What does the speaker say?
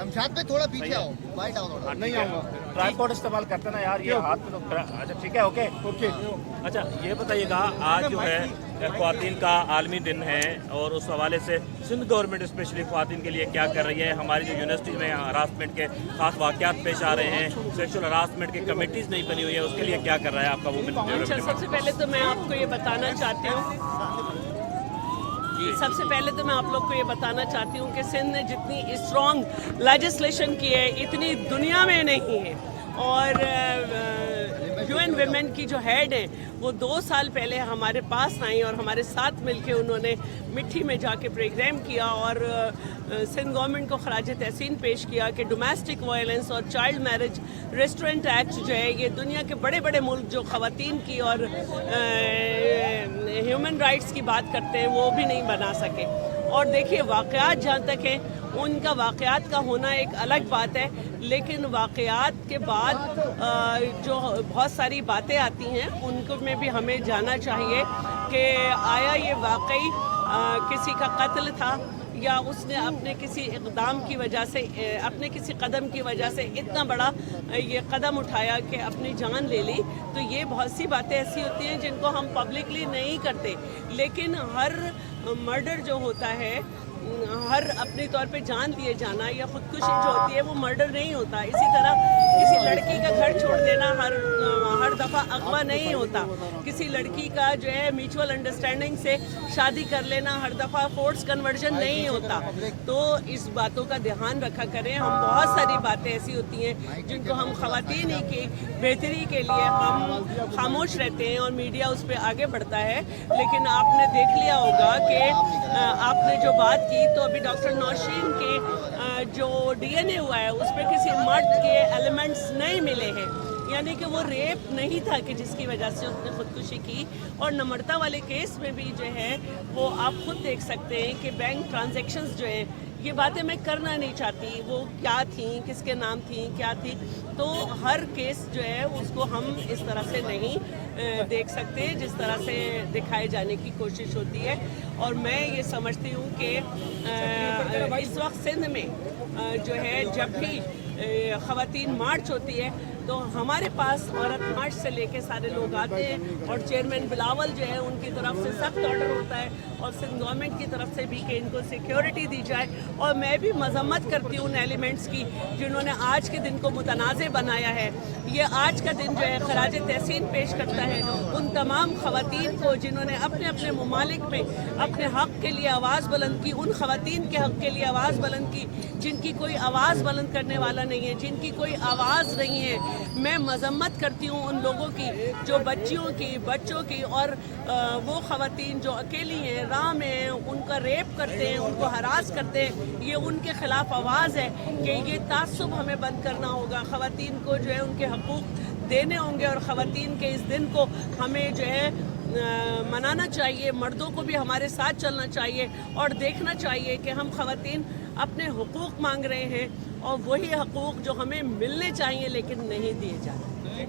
शमशाद पे थोड़ा पीछे आओ, वाइट आओ थोड़ा। नहीं आऊंगा, ट्राइपॉड इस्तेमाल करते ना यार, ये हाथ में तो अच्छा ठीक है, ओके ओके। अच्छा ये बताइएगा, आज जो है ख्वातीन का आलमी दिन है और उस हवाले से सिंध गवर्नमेंट स्पेशली ख्वातीन के लिए क्या कर रही है? हमारी जो यूनिवर्सिटी में हरासमेंट के खास वाक़यात पेश आ रहे हैं, सेक्सुअल हरासमेंट की कमेटीज़ नहीं बनी हुई है, उसके लिए क्या कर रहा है आपका वुमेन डेवलपमेंट? सबसे पहले तो मैं आपको ये बताना चाहती हूँ आप लोग को ये बताना चाहती हूँ कि सिंध ने जितनी स्ट्रॉन्ग लेजिस्लेशन की है इतनी दुनिया में नहीं है। और यूएन विमेन की जो हेड है वो 2 साल पहले हमारे पास आई और हमारे साथ मिलके उन्होंने मिट्टी में जाके प्रोग्राम किया और सिंध गवर्नमेंट को खराज तहसीन पेश किया कि डोमेस्टिक वायलेंस और चाइल्ड मैरिज रेस्टोरेंट एक्ट जो है ये दुनिया के बड़े बड़े मुल्क जो ख़वातीन की और ह्यूमन राइट्स की बात करते हैं वो भी नहीं बना सके। और देखिए वाक़यात जहाँ तक है उनका वाक़यात का होना एक अलग बात है, लेकिन वाक़यात के बाद जो बहुत सारी बातें आती हैं उनको में भी हमें जानना चाहिए कि आया ये वाकई किसी का कत्ल था या उसने अपने किसी इक़दाम की वजह से अपने किसी कदम की वजह से इतना बड़ा ये कदम उठाया कि अपनी जान ले ली। तो ये बहुत सी बातें ऐसी होती हैं जिनको हम पब्लिकली नहीं करते, लेकिन हर मर्डर जो होता है, हर अपने तौर पे जान दिए जाना या खुदकुशी जो होती है वो मर्डर नहीं होता। इसी तरह किसी लड़की का घर छोड़ देना हर दफ़ा अगवा नहीं होता। किसी लड़की का जो है म्यूचुअल अंडरस्टैंडिंग से शादी कर लेना हर दफ़ा फोर्स कन्वर्जन नहीं होता। तो इस बातों का ध्यान रखा करें। हम बहुत सारी बातें ऐसी होती हैं जिनको हम ख़वातीन की बेहतरी के लिए हम खामोश रहते हैं और मीडिया उस पर आगे बढ़ता है। लेकिन आपने देख लिया होगा कि आपने जो बात की तो अभी डॉक्टर नौशीन के जो डीएनए हुआ है उस पर किसी मर्द के एलिमेंट्स नहीं मिले हैं, यानी कि वो रेप नहीं था कि जिसकी वजह से उसने खुदकुशी की। और नम्रता वाले केस में भी जो है वो आप खुद देख सकते हैं कि बैंक ट्रांजैक्शंस जो है ये बातें मैं करना नहीं चाहती, वो क्या थी, किसके नाम थी, क्या थी। तो हर केस जो है उसको हम इस तरह से नहीं देख सकते जिस तरह से दिखाए जाने की कोशिश होती है। और मैं ये समझती हूँ कि इस वक्त सिंध में जो है जब भी ख़वातीन मार्च होती है तो हमारे पास औरत मार्च से लेके सारे लोग आते हैं और चेयरमैन बिलावल जो है उनकी तरफ से सख्त ऑर्डर होता है और सिंध गवर्नमेंट की तरफ से भी कि इनको सिक्योरिटी दी जाए। और मैं भी मजम्मत करती हूँ उन एलिमेंट्स की जिन्होंने आज के दिन को मुतनाज़ बनाया है। ये आज का दिन जो है खराज तहसीन पेश करता है उन तमाम ख़वातीन को जिन्होंने अपने अपने ममालिक में अपने हक़ के लिए आवाज़ बुलंद की, उन ख़वातीन के हक़ के लिए आवाज़ बुलंद की जिनकी कोई आवाज़ बुलंद करने वाला नहीं है, जिनकी कोई आवाज़ नहीं है। मैं मजम्मत करती हूँ उन लोगों की जो बच्चियों की, बच्चों की और वो ख़वातीन जो अकेली हैं, राह में उनका रेप करते हैं, उनको हरास करते हैं। ये उनके ख़िलाफ़ आवाज़ है कि ये तासुब हमें बंद करना होगा। ख़वातीन को जो है उनके हकूक़ देने होंगे और ख़वातीन के इस दिन को हमें जो है मनाना चाहिए। मर्दों को भी हमारे साथ चलना चाहिए और देखना चाहिए कि हम ख़वातीन अपने हुकूक़ मांग रहे हैं और वही हकूक़ जो हमें मिलने चाहिए लेकिन नहीं दिए जा रहे।